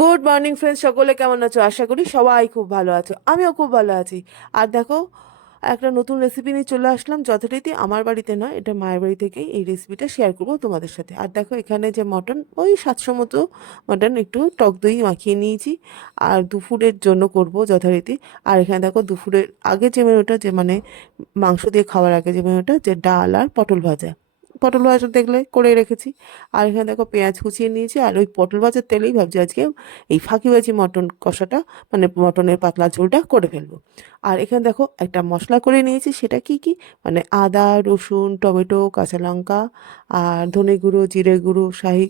Good morning friends সকলে কেমন আছো? আশা করি সবাই খুব ভালো আছো। আমিও খুব ভালো আছি। আর দেখো, একটা নতুন রেসিপি নিয়ে চলে আসলাম। যথারীতি আমার বাড়িতে নয়, এটা মায়ের বাড়ি থেকেই এই রেসিপিটা শেয়ার করব তোমাদের সাথে। আর দেখো, এখানে যে মটন ওই সাতশো মতো মটন একটু টক দই মাখিয়ে নিয়েছি। আর দুপুরের জন্য করব যথারীতি। আর এখানে দেখো, দুপুরের আগে যে মেনুটা যে মানে মাংস দিয়ে খাওয়ার আগে যে মেনুটা যে ডাল আর পটল ভাজা। পটল ভাজা দেখলে করে রেখেছি। আর এখানে দেখো পেঁয়াজ কুচিয়ে নিয়েছি। আর ওই পটল ভাজার তেলেই ভাবছি আজকে এই ফাঁকি ভাজি মটন কষাটা মানে মটনের পাতলা ঝোলটা করে ফেলব। আর এখানে দেখো একটা মশলা করে নিয়েছি, সেটা কি কি? মানে আদা, রসুন, টমেটো, কাঁচা লঙ্কা, আর ধনে গুঁড়ো, জিরে গুঁড়ো, শাহি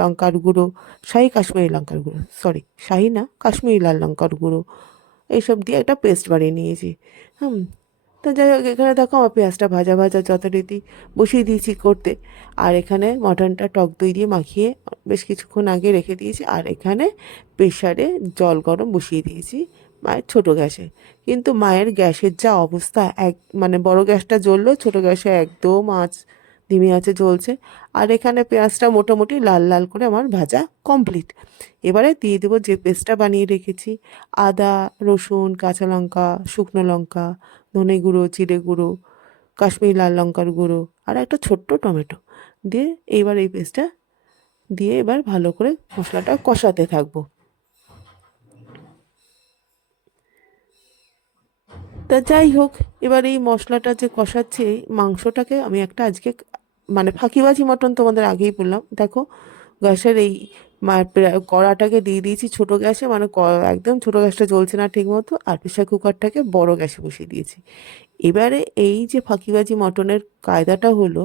লঙ্কার গুঁড়ো, শাহি কাশ্মীরি লঙ্কার গুঁড়ো সরি শাহি না, কাশ্মীরি লাল লঙ্কার গুঁড়ো, এইসব দিয়ে একটা পেস্ট বানিয়ে নিয়েছি। হুম তো যাই হোক, এখানে দেখো আমার পেঁয়াজটা ভাজা ভাজা যথারীতি বসিয়ে দিয়েছি করতে। আর এখানে মটনটা টক দই দিয়ে মাখিয়ে বেশ কিছুক্ষণ আগে রেখে দিয়েছি। আর এখানে প্রেশারে জল গরম বসিয়ে দিয়েছি মায়ের ছোট গ্যাসে। কিন্তু মায়ের গ্যাসের যা অবস্থা, এক মানে বড় গ্যাসটা জ্বললো, ছোট গ্যাসে একদম আঁচ, ধিমি আছে জ্বলছে। আর এখানে পেঁয়াজটা মোটামুটি লাল লাল করে আমার ভাজা কমপ্লিট। এবারে দিয়ে দেবো যে পেস্টটা বানিয়ে রেখেছি। আদা, রসুন, কাঁচা লঙ্কা, শুকনো লঙ্কা ধনে গুঁড়ো, জিরে গুঁড়ো, কাশ্মীরি লাল লঙ্কার গুঁড়ো আর একটা ছোট্ট টমেটো দিয়ে এইবার এই পেস্টটা দিয়ে এবার ভালো করে মশলাটা কষাতে থাকব। তা যাই হোক, এবার এই মশলাটা যে কষাচ্ছে মাংসটাকে আমি একটা আজকে মানে ফাঁকিবাজি মটন তোমাদের আগেই বললাম। দেখো গ্যাসের এই কড়াটাকে দিয়ে দিয়েছি ছোট গ্যাসে মানে একদম ছোট গ্যাসটা জ্বলছে না ঠিক মতো আর প্রেশার কুকারটাকে বড় গ্যাসে বসিয়ে দিয়েছি। এবারে এই যে ফাঁকিবাজি মটনের কায়দাটা হলো,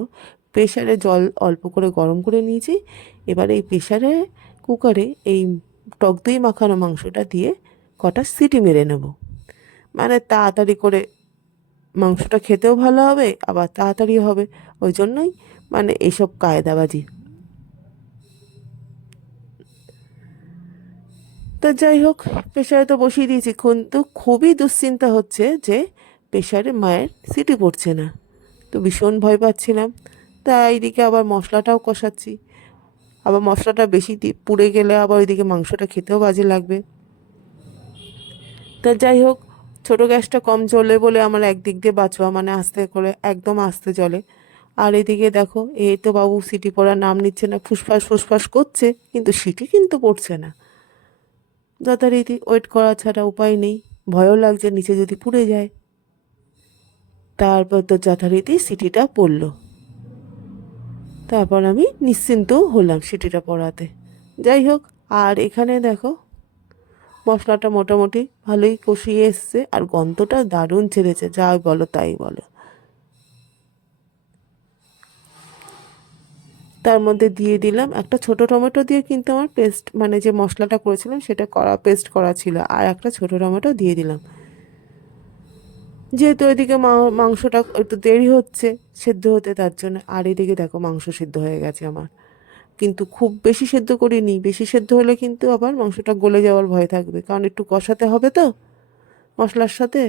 প্রেশারে জল অল্প করে গরম করে নিয়েছি, এবারে এই প্রেশারে কুকারে এই টক দই মাখানো মাংসটা দিয়ে কটা সিটি মেরে নেব। মানে তাড়াতাড়ি করে মাংসটা খেতেও ভালো হবে, আবার তাড়াতাড়ি হবে, ওই জন্যই মানে এইসব কায়দাবাজি। তা যাই হোক প্রেশারে তো বসিয়ে দিয়েছি। কিন্তু খুবই দুশ্চিন্তা হচ্ছে যে প্রেশারে মায়ের সিটি পড়ছে না। তো ভীষণ ভয় পাচ্ছিলাম। তা এইদিকে আবার মশলাটাও কষাচ্ছি। আবার মশলাটা বেশি পুড়ে গেলে আবার ওইদিকে মাংসটা খেতেও বাজে লাগবে। তা যাই হোক, ছোটো গ্যাসটা কম জ্বলে বলে আমার একদিক দিয়ে বাঁচোয়া মানে আস্তে করে, একদম আস্তে জ্বলে। আর এদিকে দেখো এ তো বাবু সিটি পড়ার নাম নিচ্ছে না, ফুসফাস ফুসফাস করছে, কিন্তু সিটি কিন্তু পড়ছে না। যথারীতি ওয়েট করা ছাড়া উপায় নেই। ভয়ও লাগছে নিচে যদি পুড়ে যায়। তারপর তো যথারীতি সিটিটা পড়ল। তারপর আমি নিশ্চিন্ত হলাম সিটিটা পড়াতে। যাই হোক, আর এখানে দেখো, মশলাটা মোটামুটি ভালোই কষিয়ে এসছে আর গন্ধটা দারুণ ছেড়েছে, যা বলো তাই বলো। তার মধ্যে দিয়ে দিলাম। একটা ছোট টমেটো দিয়ে কিন্তু আমার পেস্ট মানে যে মশলাটা করেছিলাম সেটা করা পেস্ট করা ছিল। আর একটা ছোট টমেটো দিয়ে দিলাম। যেহেতু এদিকে মাংসটা একটু দেরি হচ্ছে, সেদ্ধ হতে তার জন্য। আর এদিকে দেখো মাংস সেদ্ধ হয়ে গেছে আমার। কিন্তু খুব বেশি সেদ্ধ করিনি। বেশি সেদ্ধ হলে কিন্তু আবার মাংসটা গলে যাওয়ার ভয় থাকবে। কারণ একটু কষাতে হবে তো মশলার সাথে।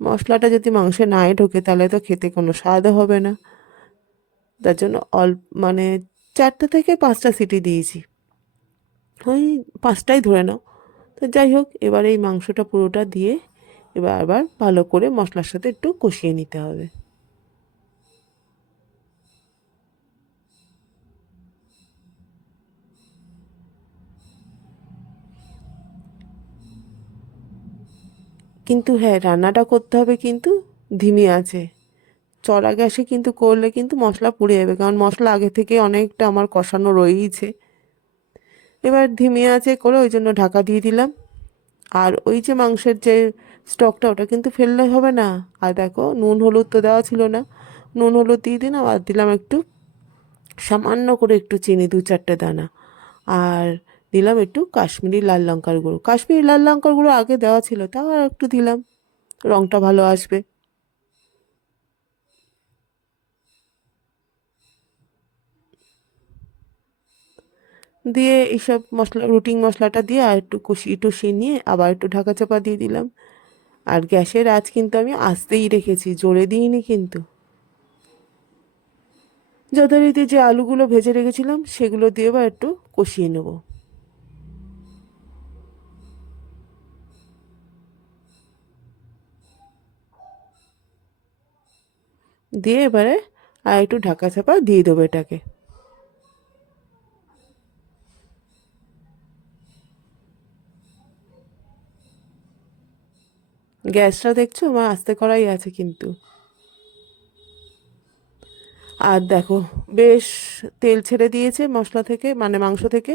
মশলাটা যদি মাংসে নাই ঢোকে তাহলে তো খেতে কোনো স্বাদও হবে না। তার জন্য অল্প মানে চারটে থেকে পাঁচটা সিটি দিয়েছি। ওই পাঁচটাই ধরে নাও। তো যাই হোক, এবার এই মাংসটা পুরোটা দিয়ে এবার আবার ভালো করে মশলার সাথে একটু কষিয়ে নিতে হবে। কিন্তু হ্যাঁ রান্নাটা করতে হবে কিন্তু ধিমি আছে। চড়া গ্যাসে কিন্তু করলে কিন্তু মশলা পুড়ে যাবে। কারণ মশলা আগে থেকে অনেকটা আমার কষানো রয়েইছে। এবার ধিমি আছে করে ওই জন্য ঢাকা দিয়ে দিলাম। আর ওই যে মাংসের যে স্টকটা ওটা কিন্তু ফেললে হবে না। আর দেখো, নুন, হলুদ তো দেওয়া ছিল না। নুন, হলুদ দিয়ে দিলাম আর দিলাম একটু সামান্য করে একটু চিনি, দু চারটে দানা। আর দিলাম একটু কাশ্মীরি লাল লঙ্কার গুঁড়ো। কাশ্মীরি লাল লঙ্কার গুঁড়ো আগে দেওয়া ছিল, তাও আর একটু দিলাম। রঙটা ভালো আসবে। দিয়ে এইসব মশলা রুটিং মশলাটা দিয়ে আর একটু কষিয়ে টষিয়ে নিয়ে আবার একটু ঢাকা চাপা দিয়ে দিলাম। আর গ্যাসের আজ কিন্তু আমি আসতেই রেখেছি, জোরে দিইনি কিন্তু। যথারীতি যে আলুগুলো ভেজে রেখেছিলাম, সেগুলো দিয়ে বা একটু কষিয়ে নেব। দিয়ে এবারে আর একটু ঢাকা চাপা দিয়ে দেবো এটাকে। গ্যাসটা দেখছ? আমার আস্তে করাই আছে কিন্তু। আর দেখো, বেশ তেল ছেড়ে দিয়েছে মশলা থেকে মানে মাংস থেকে।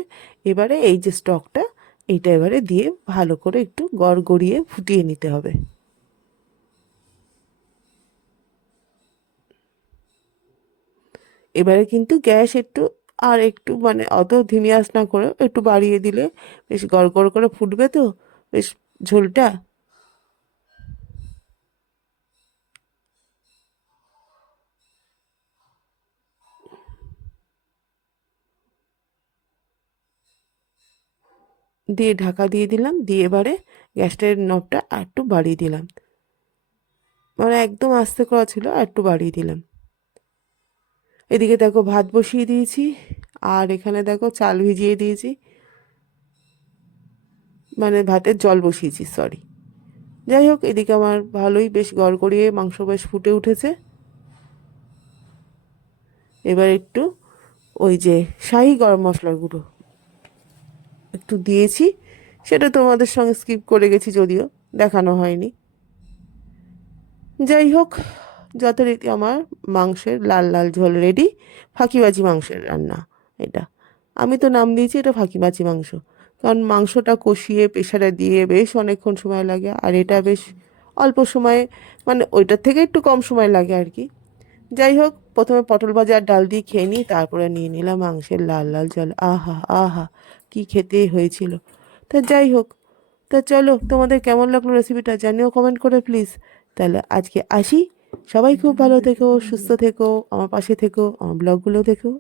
এবারে এই যে স্টকটা, এটা এবারে দিয়ে ভালো করে একটু গড় গড়িয়ে ফুটিয়ে নিতে হবে। এবারে কিন্তু গ্যাস একটু, আর একটু মানে অত ধিমি আঁচ না করে একটু বাড়িয়ে দিলে বেশ গড় গড় করে ফুটবে তো? বেশ ঝোলটা? দিয়ে ঢাকা দিয়ে দিলাম, দিয়ে এবারে গ্যাসটার নবটা আর একটু বাড়িয়ে দিলাম। মানে একদম আস্তে করা ছিল আর একটু বাড়িয়ে দিলাম। এদিকে দেখো ভাত বসিয়ে দিয়েছি, আর এখানে দেখো চাল ভিজিয়ে দিয়েছি। মানে ভাতের জল বসিয়েছি সরি যাই হোক, এদিকে আমার ভালোই বেশ গড় করিয়ে মাংস বেশ ফুটে উঠেছে। এবার একটু ওই যে শাহি গরম মশলার গুঁড়ো। একটু দিয়েছি। সেটা তোমাদের সঙ্গে স্কিপ করে গেছি যদিও, দেখানো হয়নি। যাই হোক, যথারীতি আমার মাংসের লাল লাল ঝোল রেডি ফাঁকিবাজি মাংসের রান্না এটা। আমি তো নাম দিয়েছি, এটা ফাঁকিবাজি মাংস। কারণ মাংসটা কষিয়ে প্রেশারে দিয়ে বেশ অনেকক্ষণ সময় লাগে, আর এটা বেশ অল্প সময়ে মানে ওইটার থেকে একটু কম সময় লাগে আর কি। যাই হোক প্রথমে পটল ভাজা আর ডাল দিয়ে খেয়ে নিই, তারপরে নিয়ে নিলাম মাংসের লাল লাল জল। আহা আহা, কি খেতে হয়েছিল। তা যাই হোক তা চলো, তোমাদের কেমন লাগল রেসিপিটা জানিও কমেন্ট করে প্লিজ তাহলে আজকে আসি। সবাই খুব ভালো থেকো, সুস্থ থেকো, আমার পাশে থেকো, আমার ব্লগগুলো দেখো।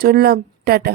চললাম, টাটা।